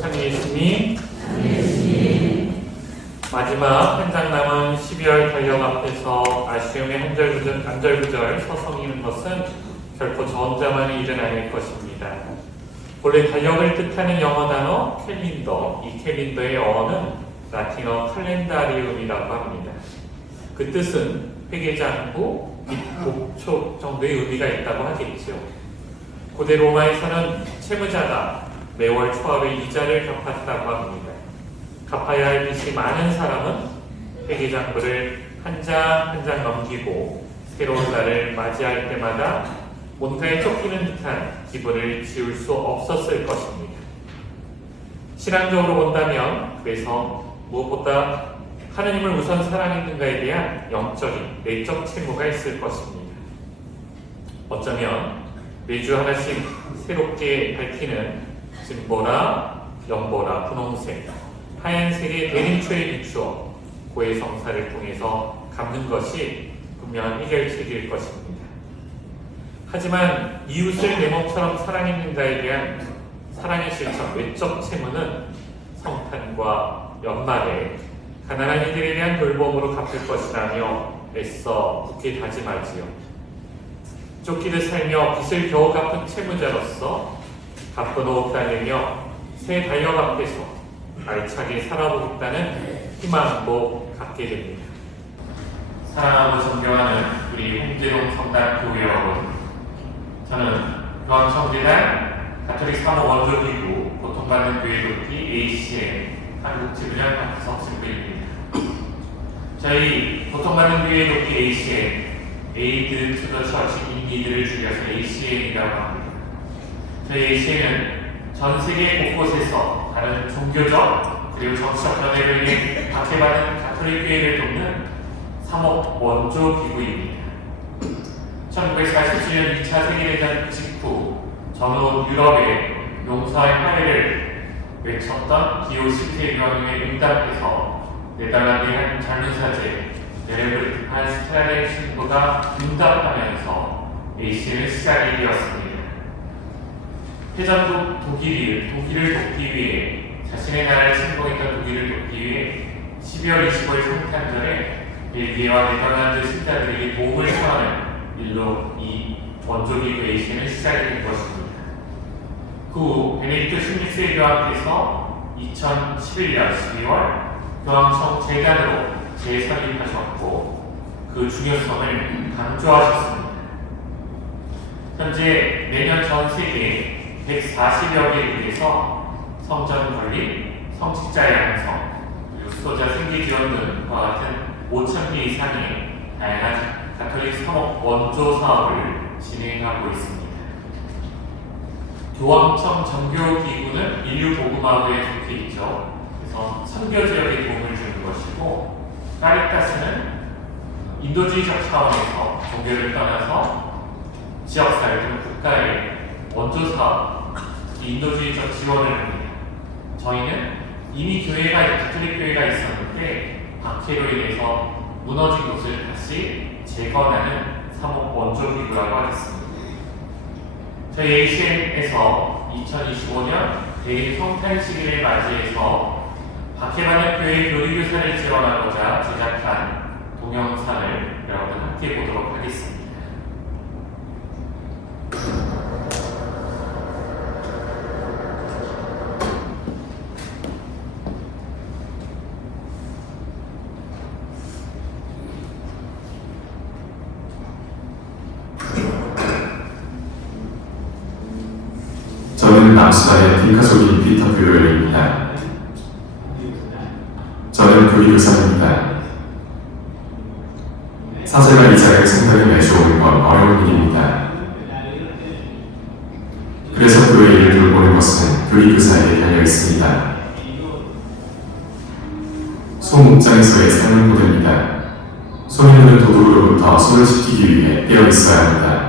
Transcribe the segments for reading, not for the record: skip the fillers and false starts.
찬미 예수님, 마지막 한 장 남은 12월 달력 앞에서 아쉬움의 안절부절 서성이는 것은 결코 저 혼자만의 일은 아닐 것입니다. 본래 달력을 뜻하는 영어 단어 캘린더, 이 캘린더의 어원은 라틴어 칼렌다리움이라고 합니다. 그 뜻은 회계장부 및 목초 정도의 의미가 있다고 하겠죠. 고대 로마에서는 채무자가 매월 초하루의 이자를 갚았다고 합니다. 갚아야 할 빚이 많은 사람은 회계장부를 한 장 한 장 넘기고 새로운 날을 맞이할 때마다 뭔가에 쫓기는 듯한 기분을 지울 수 없었을 것입니다. 신앙적으로 본다면 그래서 무엇보다 하나님을 우선 사랑했는가에 대한 영적인 내적 채무가 있을 것입니다. 어쩌면 매주 하나씩 새롭게 밝히는 진보라, 연보라, 분홍색, 하얀색의 대림초에 비추어 고해성사를 통해서 갚는 것이 분명한 해결책일 것입니다. 하지만 이웃을 내 몸처럼 사랑했는가에 대한 사랑의 실천, 외적 채무는 성탄과 연말에 가난한 이들에 대한 돌봄으로 갚을 것이라며 애써 굳게 다짐하지요. 쫓기듯 살며 빚을 겨우 갚은 채무자로서 바쁜 호흡 달리며 새 달력 앞에서 알차게 살아보겠다는 희망도 갖게 됩니다. 사랑하고 존경하는 우리 홍제동 성당교회 여러분, 저는 교황청재단 가톨릭 사모 원조기구 고통받는 교회 돕기 ACN 한국지부장 박희석 신부입니다. 저희 고통받는 교회 돕기 ACN, 에이드 투 더 처치 인니드를 줄여서 ACN이라고 합니다. 저희 ACN은 전 세계 곳곳에서 다른 종교적 그리고 정치적 변화를 위해 박해받은 가톨릭 교회를 돕는 사목 원조 기구입니다. 1947년 2차 세계대전 직후 전후 유럽의 용서의 화해를 외쳤던 기호 10세 교황님의 응답해서 네덜란드의 한 젊은 사제 네르브르트 판 스트라덴 신부가 응답하면서 ACN을 시작이 되었습니다. 패전국 독일을 돕기 위해 자신의 나라를 침공했던 독일을 돕기 위해 12월 25일 성탄절에 벨기에와 네덜란드 신자들에게 도움을 청하는 일로 이 원조기구 ACN을 시작이 된 것입니다. 그 후 베네딕토 16세 교황께서 2011년 12월 교황청 재단으로 재설립하셨고 그 중요성을 강조하셨습니다. 현재 매년 전 세계 140여 개국에서 성전 건립, 성직자 양성, 그리고 수도자 생계 지원 등과 같은 5,000개 이상의 다양한 가톨릭 사목 원조 사업을 진행하고 있습니다. 교황청 정교기구는 인류 복음화에 속해 있죠. 그래서 선교 지역에 도움을 주는 것이고, 카리타스는 인도주의적 차원에서 종교를 떠나서 지역사회 또는 국가의 원조 사업, 인도주의적 지원을 합니다. 저희는 이미 가톨릭 교회가 있었는데 박해로 인해서 무너진 곳을 다시 재건하는 사목 원조 기구라고 하겠습니다. 저희 ACN에서 2025년 대림 성탄 시기를 맞이해서 박해받는 교회 교리교사를 지원하고자 제작한 동영상을 여러분 함께 보도록 하겠습니다. 저는 남수단의 딩카소리 피터 뷰웰입니다. 저는 교리교사입니다. 사제가 이 자리에 생각을 내주오는 건 어려운 일입니다. 그래서 교회 일을 돌보는 것은 교리교사에게 달려 있습니다. 소 목장에서의 삶을 보냅니다. 소인들은 도둑으로부터 소를 지키기 위해 깨어 있어야 합니다.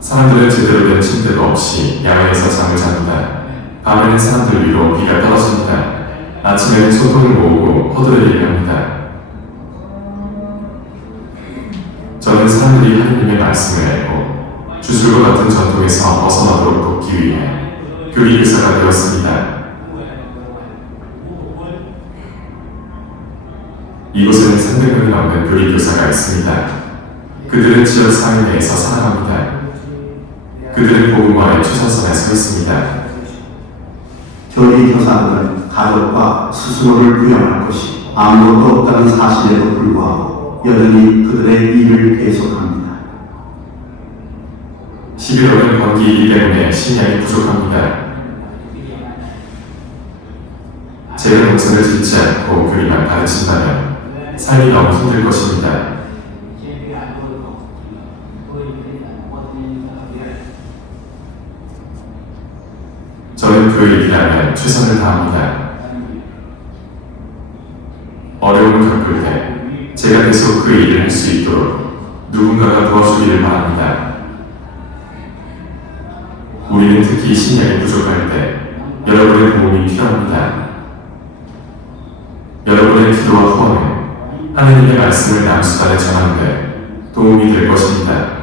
사람들은 제대로 된 침대도 없이 야외에서 잠을 잡니다. 밤에는 사람들 위로 비가 떨어집니다. 아침에는 소통을 모으고 포도를 일합니다. 저는 사람들이 하느님의 말씀을 알고 주술과 같은 전통에서 벗어나도록 돕기 위해 교리교사가 되었습니다. 이곳에는 300명이 넘는 교리교사가 있습니다. 그들은 지역 사회 내에서 살아갑니다. 그들은 복음화의 최전선에 서 있습니다. 교리교사들은 가족과 스스로를 부양할 것이 아무것도 없다는 사실에도 불구하고 여전히 그들의 일을 계속합니다. 11월은 건기이기 때문에 식량이 부족합니다. 제가 농사를 짓지 않고 교리만 가르친다면 삶이 너무 힘들 것입니다. 저는 교회 일하면 최선을 다합니다. 어려움을 겪을 때 제가 계속 그 일을 할 수 있도록 누군가가 도와주기를 바랍니다. 우리는 특히 식량이 부족할 때 여러분의 도움이 필요합니다. 여러분의 기도와 후원은 하나님의 말씀을 남수단에 전하는 데 도움이 될 것입니다.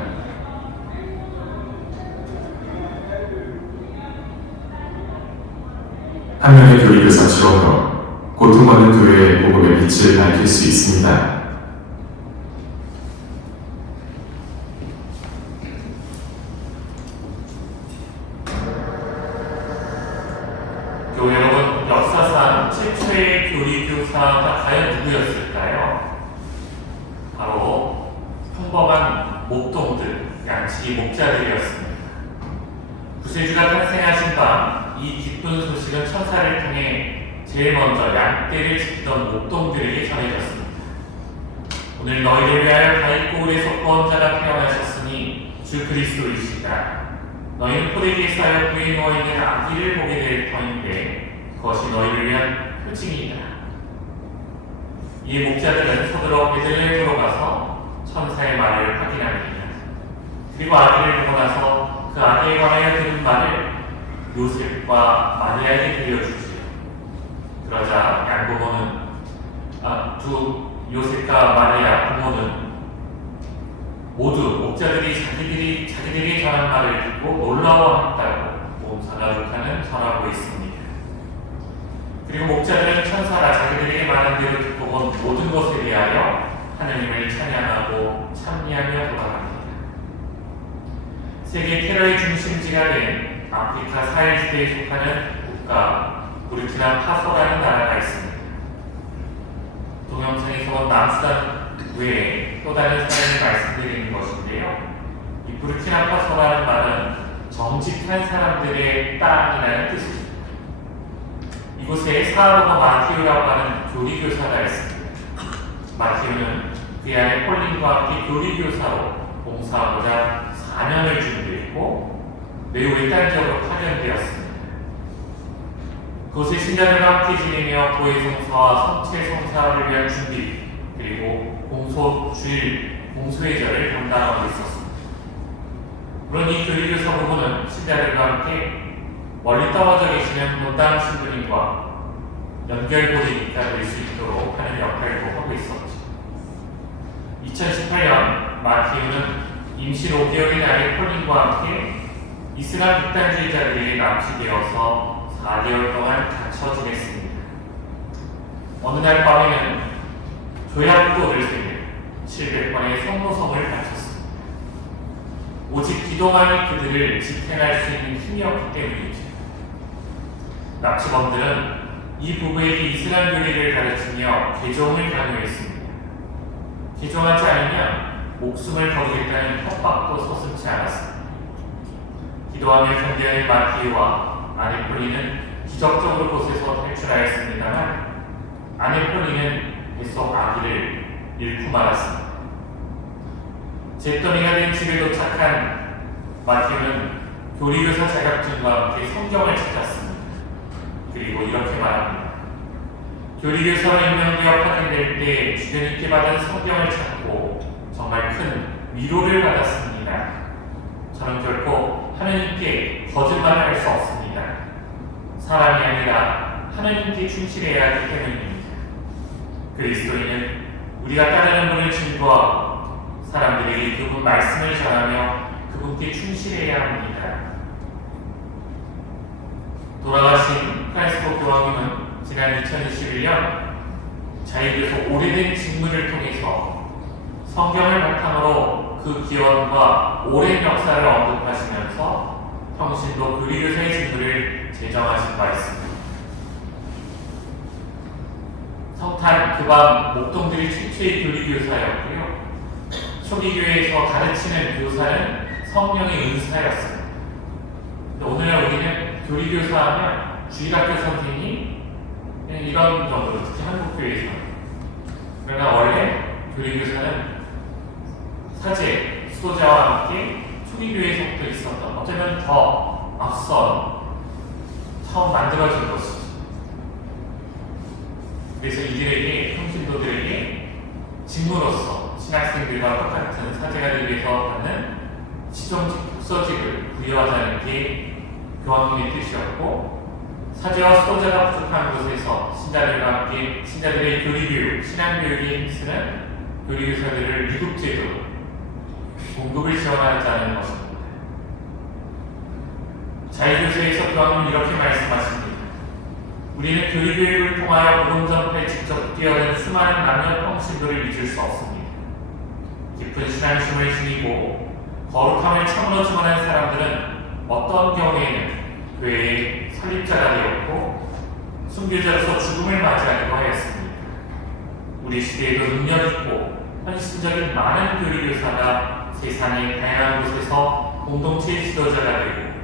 한 명의 교리교사 지원으로 고통받는 교회의 복음의 빛을 밝힐 수 있습니다. 교회 여러분, 역사상 최초의 교리교사가 과연 누구였을까요? 바로 평범한 목동들, 양치 목자들이었습니다. 구세주가 탄생하신 밤, 이 기쁜 소식은 천사를 통해 제일 먼저 양떼를 지키던 목동들에게 전해졌습니다. 오늘 너희를 위하여 다윗고을에서 구원자가 태어나셨으니 주 그리스도이시다. 너희는 포대기에 쌓여 그에 누워있는 아기를 보게 될 터인데 그것이 너희를 위한 표징이다. 이에 목자들은 서둘러 베들레헴으로 가서 천사의 말을 확인합니다. 그리고 아기를 보고 나서 그 아기에 관하여 들은 말을 요셉과 마리아에게 들려주지요. 그러자 양부모는 두 요셉과 마리아 부모는 모두 목자들이 자기들이 전한 말을 듣고 놀라워했다고 몸사가족하는 전하고 있습니다. 그리고 목자들은 천사가 자기들에게 말한 대로 듣고 본 모든 것에 대하여 하나님을 찬양하고 찬미하며 돌아갑니다. 세계 테러의 중심지가 된 아프리카 사헬지대에 속하는 국가 부르키나파소라는 나라가 있습니다. 동영상에서 본 남수단 외에 또 다른 사연을 말씀드리는 것인데요. 이 부르키나파소라는 말은 정직한 사람들의 땅이라는 뜻입니다. 이곳에 사하로가 마티우라고 하는 교리교사가 있습니다. 마티우는 그 안에 폴린과 함께 교리교사로 봉사하고자 4년을 준비했고 매우 일단적으로 파견되었습니다. 그곳에 신자들과 함께 지내며 고해성사와 성체성사를 위한 준비 그리고 공소의 절을 담당하고 있었습니다. 물론 이 교리교사 부부는 신자들과 함께 멀리 떨어져 계시는 본당 신부님과 연결고리가 될 수 있도록 하는 역할도 하고 있었죠. 2018년 마티우는 임시 5개월인 아이 폴린과 함께 이슬람 극단주의자들에게 납치되어서 4개월 동안 갇혀 지냈습니다. 어느 날 밤에는 조약돌을 세며 700번의 성모성을 바쳤습니다. 오직 기도만이 그들을 지탱할 수 있는 힘이었기 때문이죠. 납치범들은 이 부부에게 이슬람 교리를 가르치며 개종을 강요했습니다. 개종하지 않으면 목숨을 거두겠다는 협박도 서슴지 않았습니다. 기도하며 견뎌낸 마티우와 아내 폴리는 기적적으로 곳에서 탈출하였습니다만 아내 폴리는 뱃속 아기를 잃고 말았습니다. 잿더미가 된 집에 도착한 마티우는 교리교사 자격증과 함께 성경을 찾았습니다. 그리고 이렇게 말합니다. 교리교사로 임명되어 파견될 때 주변님께 받은 성경을 찾고 정말 큰 위로를 받았습니다. 저는 결코 하나님께 거짓말을 할 수 없습니다. 사람이 아니라 하나님께 충실해야 하기 때문입니다. 그리스도인은 우리가 따르는 분을 증거하고 사람들에게 그분 말씀을 전하며 그분께 충실해야 합니다. 돌아가신 프란시스코 교황님은 지난 2021년 자기에서 오래된 직무를 통해서 성경을 바탕으로 그 기원과 오랜 역사를 언급하시면서 평신도 교리교사의 직무를 제정하신 바 있습니다. 성탄 그밤 목동들이 최초의 교리교사였고요. 초기 교회에서 가르치는 교사는 성령의 은사였습니다. 오늘날 우리는 교리교사하면 주일학교 선생님 이런 정도로, 특히 한국교회에서. 그러나 원래 교리교사는 사제, 수도자와 함께 초기교회에서부터 있었던, 어쩌면 더 앞선 처음 만들어진 것이죠. 그래서 이들에게, 평신도들에게 직무로서 신학생들과 똑같은 사제가 되기 위해서 받는 시종직, 국서직을 부여하자는 게 교황님의 뜻이었고, 사제와 수도자가 부족한 곳에서 신자들과 함께 신자들의 교리교육, 신앙교육에 힘쓰는 교리교사들을 유급제도로 공급을 지원하자는 것입니다. 자유교사에서 교황은 이렇게 말씀하십니다. 우리는 교리교육을 통하여 복음 전파에 직접 뛰어든 수많은 남녀 평신도를 잊을 수 없습니다. 깊은 신앙심을 지니고 거룩함을 참으로 증언한 사람들은 어떤 경우에는 교회의 설립자가 되었고 순교자로서 죽음을 맞이하기도 하였습니다. 우리 시대에도 능력있고 헌신적인 많은 교리교사가 세상의 다양한 곳에서 공동체의 지도자가 되고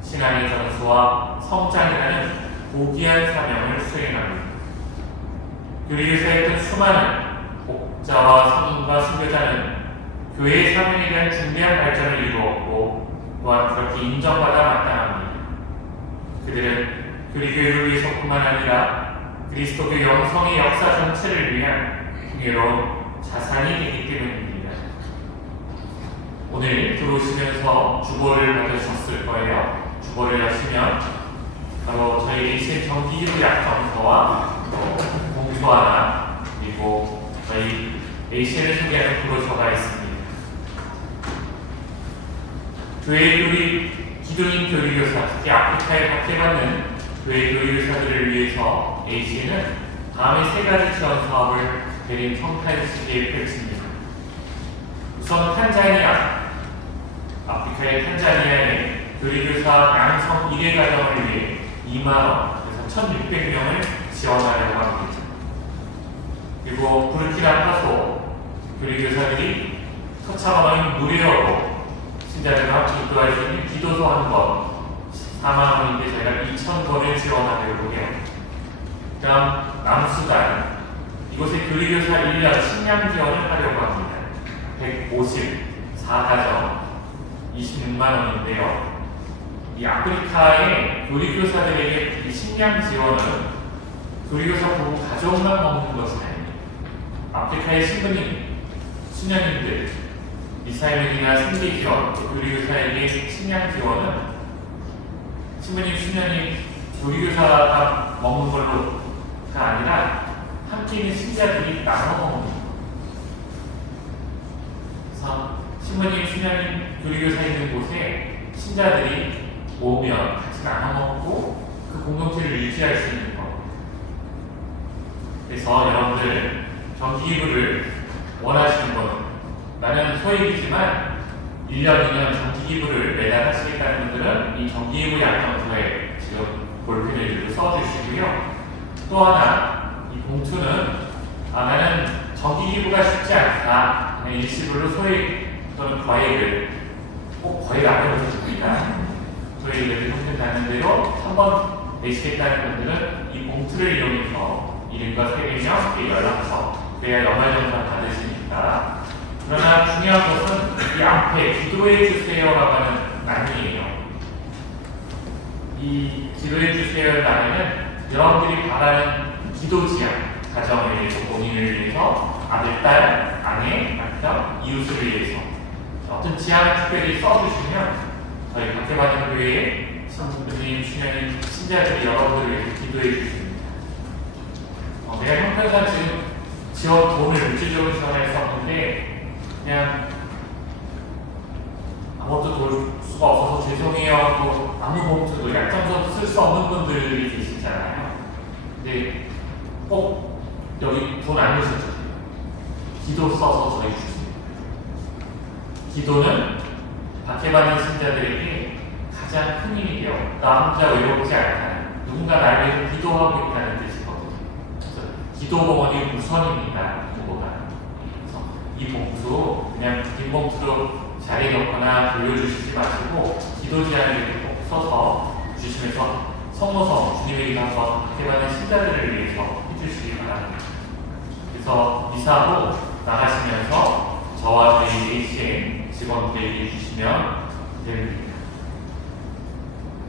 신앙의 전수와 성장이라는 고귀한 사명을 수행합니다. 교리교사였던 수많은 목자와 성인과 순교자는 교회의 사명에 대한 중대한 발전을 이루었고 또한 그렇게 인정받아 마땅합니다. 그들은 교리교육을 위해서뿐만 아니라 그리스도교 영성의 역사 전체를 위한 풍요로운 자산이 되기 때문입니다. 오늘 들어오시면서 주보를 받으셨을 거예요. 주보를 여시면 바로 저희 HM 정기기도 약정서와 공소 하나, 그리고 저희 HM을 소개하는 브로셔가 있습니다. 교회 교리, 기도인 교리교사, 특히 아프리카에 박해받는 교회 교리교사들을 위해서 HM은 다음의 세 가지 지원 사업을 대림 성탄시기에 펼칩니다. 우선 탄자니아, 아프리카의 탄자니아에 교리교사 양성 1회 가정을 위해 2만원, 그래서 1,600명을 지원하려고 합니다. 그리고 부르키나파소 교리교사들이 처참한 무료로 신자들과 함께 기도할 수 있는 기도소 한 번, 4만원인데 저희가 2,000번을 지원하려고 해요. 그 다음 남수단, 이곳에 교리교사 1년 식량 지원을 하려고 합니다. 154가정, 26만원인데요. 이 아프리카의 교리교사들에게 이 식량 지원은 교리교사 부부 가족만 먹는 것이 아닙니다. 아프리카의 신부님, 수녀님들, 미사일이나 생계 지원, 교리교사에게 식량 지원은 신부님, 수녀님, 교리교사가 먹는 걸로가 아니라 함께 있는 신자들이 나눠 먹는 거예요. 그래서 신부님, 수녀님, 교리교사 있는 곳에 신자들이 오면 같이 나눠 먹고 그 공동체를 유지할 수 있는 것. 그래서 여러분들 정기기부를 원하시는 분, 나는 소액이지만 1년, 2년 정기기부를 매달 하시겠다는 분들은 이 정기기부 약정서에 지금 볼펜을 써주시고요. 또 하나, 이 봉투는 나는 정기기부가 쉽지 않다. 그냥 일시불로 소액 또는 거액을 꼭 거액 안 해도 됩니다. 저희들이 선택하는 대로 한번 내시겠다는 분들은 이 봉투를 이용해서 이름과 세계명, 연락처, 그래야 연말정산 받으시니까. 그러나 중요한 것은 이 앞에 기도해 주세요라고 하는 란이에요. 이 기도해 주세요 란에는 여러분들이 바라는 기도 지향, 가정을 위해서, 본인을 위해서, 아들, 딸, 아내, 남편, 이웃을 위해서 어떤 지향을 특별히 써주시면 저희 박해받은 교회에 성도님, 수녀님, 신자들이 여러분들을 위해서 기도해 주십니다. 내가 형편상 지금 돈을 물질적으로 지원할 수 없는데 그냥 아무것도 도울 수가 없어서 죄송해요. 또 아무 봉투도 약정서도 쓸 수 없는 분들이 계시잖아요. 근데 꼭 여기 돈 안 넣으셔도 돼요. 기도 써서 저희 주십니다. 기도는 박해받는 신자들에게 가장 큰 힘이 되어 나 혼자 외롭지 않다. 누군가 나를 위해서 기도하고 있다는 뜻이거든요. 그래서 기도 봉헌이 우선입니다. 기도보다. 그래서 이 봉투 그냥 빈 봉투로 자리에 넣거나 돌려주시지 마시고 기도 제안을 이렇게 꼭 써서 주시면서 성모성 주님에게 가서 박해받는 신자들을 위해서 해주시기 바랍니다. 그래서 이사 후 나가시면서 저와 저희 ACM 직원들에게 주시면 됩니다.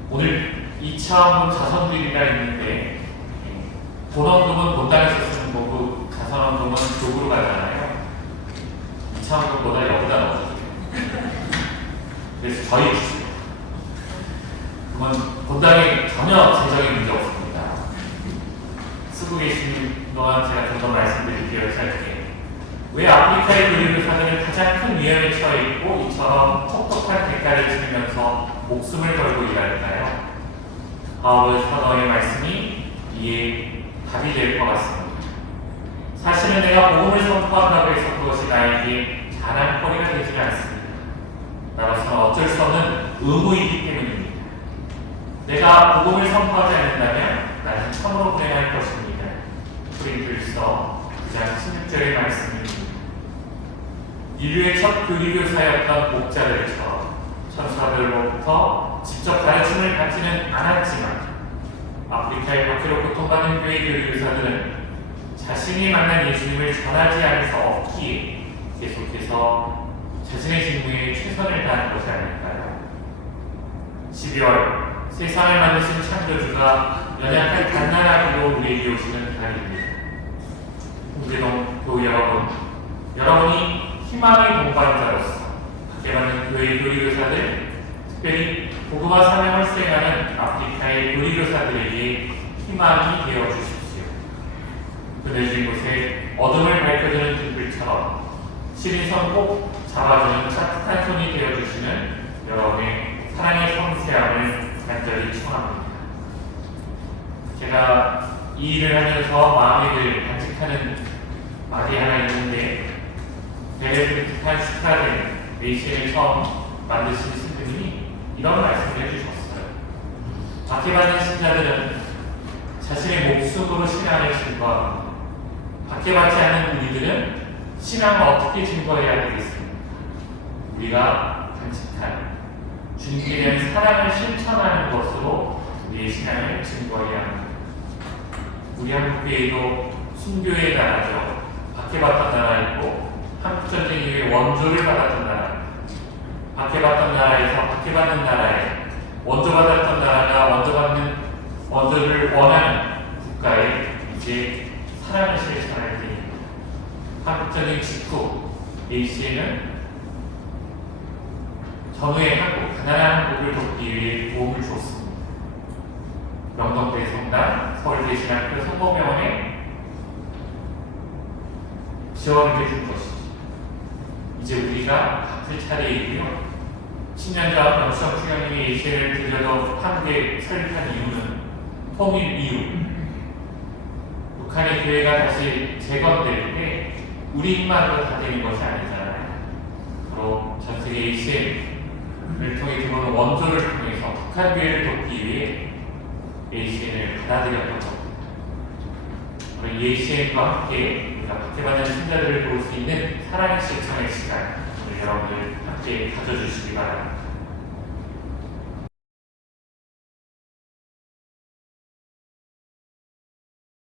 오늘 2차원금 자선주의가 있는데 본원금은 본당에서 쓰는 거고 자선원금은 교구로 가잖아요. 2차원금보다 여기다 넣어주세요. 그래서 저희 주세요. 그러면 본당에 전혀 재정에 문제 없습니다. 쓰고 계신 동안 제가 좀 더 말씀드릴게요. 짧게. 왜 아프리카의 교류교사들은 가장 큰 위험에 처해 있고 이처럼 혹독한 대가를 치르면서 목숨을 걸고 일할까요? 바울의 선어의 말씀이 이에 답이 될 것 같습니다. 사실은 내가 복음을 선포한다고 해서 그것이 나에게 자랑거리가 되지 않습니다. 나로서는 어쩔 수 없는 의무이기 때문입니다. 내가 복음을 선포하지 않는다면 나는 참으로 불행할 것입니다. 고린도일서 9장 16절의 말씀입니다. 인류의 첫 교리교사였던 목자들처럼 천사들로부터 직접 가르침을 받지는 않았지만 아프리카의 박해로 고통받는 교회 교리교사들은 자신이 만난 예수님을 전하지 않을 수 없기에 계속해서 자신의 직무에 최선을 다한 것이 아닐까요? 12월 세상을 만드신 창조주가 연약한 갓난아기로 우리에게 오시는 달입니다. 홍제동 교회 여러분, 여러분이 희망의 동반자로서 박해받는 교회 교리교사들, 특별히 복음화 사명을 수행하는 아프리카의 교리교사들에게 희망이 되어 주십시오. 그늘진 곳에 어둠을 밝혀주는 등불처럼 신인선 꼭 잡아주는 따뜻한 손이 되어 주시는 여러분의 사랑의 섬세함을 간절히 청합니다. 제가 이 일을 하면서 마음에 늘 간직하는 말이 하나 있는데 베네딕트 스트라덴 ACM을 처음 만드신 신부님이 이런 말씀을 해주셨어요. 박해받는 신자들은 자신의 목숨으로 신앙을 증거합니다. 박해받지 않는 우리들은 신앙을 어떻게 증거해야 되겠습니까? 우리가 간직한 주님께 대한 사랑을 실천하는 것으로 우리의 신앙을 증거해야 합니다. 우리 한국교회도 순교의 나라죠. 박해받던 나라이고 한국전쟁 이후에 원조를 받았던 나라, 박해받던 나라에서 박해받는 나라에 원조받았던 나라가 원조를 원하는 국가에 이제 사랑을 실천할 때입니다. 한국전쟁 직후 ACM은 전후의 한국, 가난한 한국을 돕기 위해 도움을 주었습니다. 명동대성당, 서울대신학교 성모병원에 지원을 해준 것이죠. 이제 우리가 갚을 차례이고요. 10년 전 영수형 수령님이 ACM을 들려도 한국에 설립한 이유는 통일 이후 북한의 교회가 다시 재건될 때 우리 힘만으로 다 되는 것이 아니잖아요. 바로 전세계 ACM을 통해 들어오는 원조를 통해서 북한 교회를 돕기 위해 ACM을 받아들였던 겁니다. 이 ACM과 함께 우리가 박해받는 신자들을 도울 수 있는 사랑의 실천의 시간, 여러분들 함께 가져주시기 바랍니다.